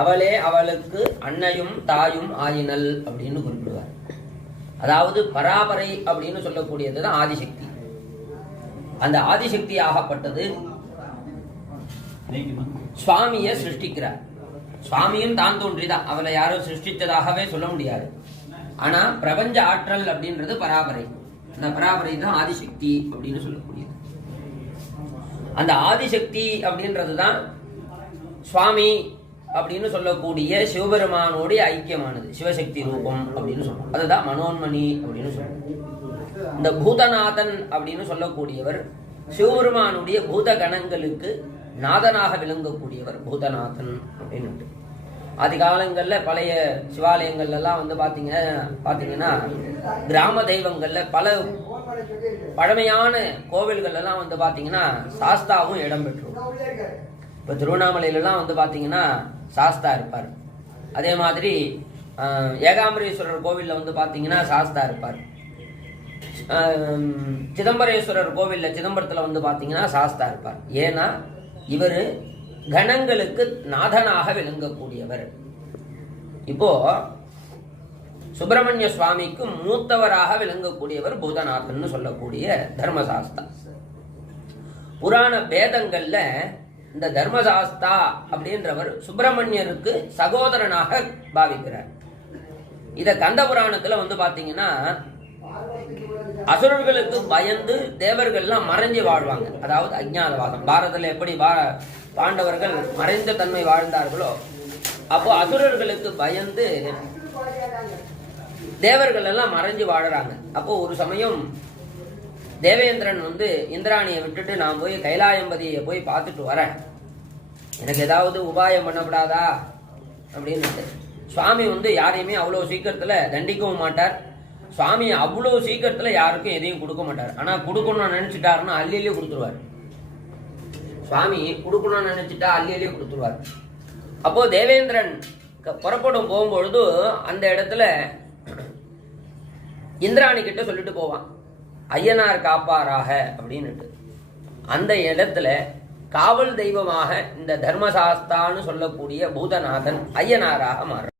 அவளே அவளுக்கு அன்னையும் தாயும் ஆயினல் அப்படின்னு குறிப்பிடுவார். அதாவது பராபரை அப்படின்னு சொல்லக்கூடியது தான் ஆதிசக்தி. அந்த ஆதிசக்தி ஆகப்பட்டது சுவாமியை சிருஷ்டிக்கிறார். சுவாமியும் தான் தோன்றிதான் அவளை யாரும் சிருஷ்டித்ததாகவே சொல்ல முடியாது. ஆனா பிரபஞ்ச ஆற்றல் அப்படின்றது பராபரை. அந்த பராபரை தான் ஆதிசக்தி அப்படின்னு சொல்லக்கூடியது. அந்த ஆதிசக்தி அப்படின்றது தான் சுவாமி அப்படின்னு சொல்லக்கூடிய சிவபெருமானோடைய ஐக்கியமானது சிவசக்தி ரூபம் அப்படின்னு சொல்லுவோம் அதுதான் மனோன்மணி அப்படின்னு சொல்லுவோம் இந்த பூதநாதன் அப்படின்னு சொல்லக்கூடியவர் சிவபெருமானுடைய பூத கணங்களுக்கு நாதனாக விளங்கக்கூடியவர் பூதநாதன் அப்படின்னு ஆதி பழைய சிவாலயங்கள்லாம் வந்து பார்த்தீங்க பார்த்தீங்கன்னா கிராம தெய்வங்களில் பல பழமையான கோவில்கள் எல்லாம் வந்து பார்த்தீங்கன்னா சாஸ்தாவும் இடம்பெற்றும் இப்போ திருவண்ணாமலையிலலாம் வந்து பார்த்தீங்கன்னா சாஸ்தா இருப்பார். அதே மாதிரி ஏகாம்பரேஸ்வரர் கோவிலில் வந்து பார்த்தீங்கன்னா சாஸ்தா இருப்பார். சிதம்பரேஸ்வரர் கோவிலில் சிதம்பரத்தில் வந்து பார்த்தீங்கன்னா சாஸ்தா இருப்பார். ஏன்னா இவர் கணங்களுக்கு நாதனாக விளங்கக்கூடியவர். இப்போ சுப்பிரமணிய சுவாமிக்கு மூத்தவராக விளங்கக்கூடியவர் பூதநாதன் சொல்லக்கூடிய தர்மசாஸ்தா. புராண பேதங்கள்ல இந்த தர்மசாஸ்தா அப்படின்றவர் சுப்பிரமணியருக்கு சகோதரனாக பாவிக்கிறார். இத கந்த புராணத்துல வந்து பாத்தீங்கன்னா அசுரர்களுக்கு பயந்து தேவர்கள்லாம் மறைஞ்சு வாழ்வாங்க. அதாவது அஜ்ஞாதவாதம் பாரதத்துல எப்படி பாண்டவர்கள் மறைந்த தன்மை வாழ்ந்தார்களோ அப்போ அசுரர்களுக்கு பயந்து தேவர்கள் எல்லாம் மறைஞ்சு வாழறாங்க. அப்போ ஒரு சமயம் தேவேந்திரன் வந்து இந்திராணியை விட்டுட்டு நான் போய் கைலாயம்பதியை போய் பார்த்துட்டு வரேன். எனக்கு ஏதாவது உபாயம் பண்ணப்படாதா? அப்படின்னு சுவாமி வந்து யாரையுமே அவ்வளோ சீக்கிரத்தில் தண்டிக்கவும் மாட்டார். சுவாமி அவ்வளோ சீக்கிரத்தில் யாருக்கும் எதையும் கொடுக்க மாட்டார். ஆனால் கொடுக்கணும்னு நினச்சிட்டாருன்னா அள்ளியிலே கொடுத்துருவார். சுவாமி கொடுக்கணும்னு நினச்சிட்டா அள்ளியிலே கொடுத்துருவார். அப்போது தேவேந்திரன் க- புறப்படும் போகும்பொழுது அந்த இடத்துல இந்திராணி கிட்ட சொல்லிட்டு போவான். ஐயனார் காப்பாராக அப்படின்னுட்டு. அந்த இடத்துல காவல் தெய்வமாக இந்த தர்மசாஸ்தான்னு சொல்லக்கூடிய பூதநாதன் ஐயனாராக மாறுறார்.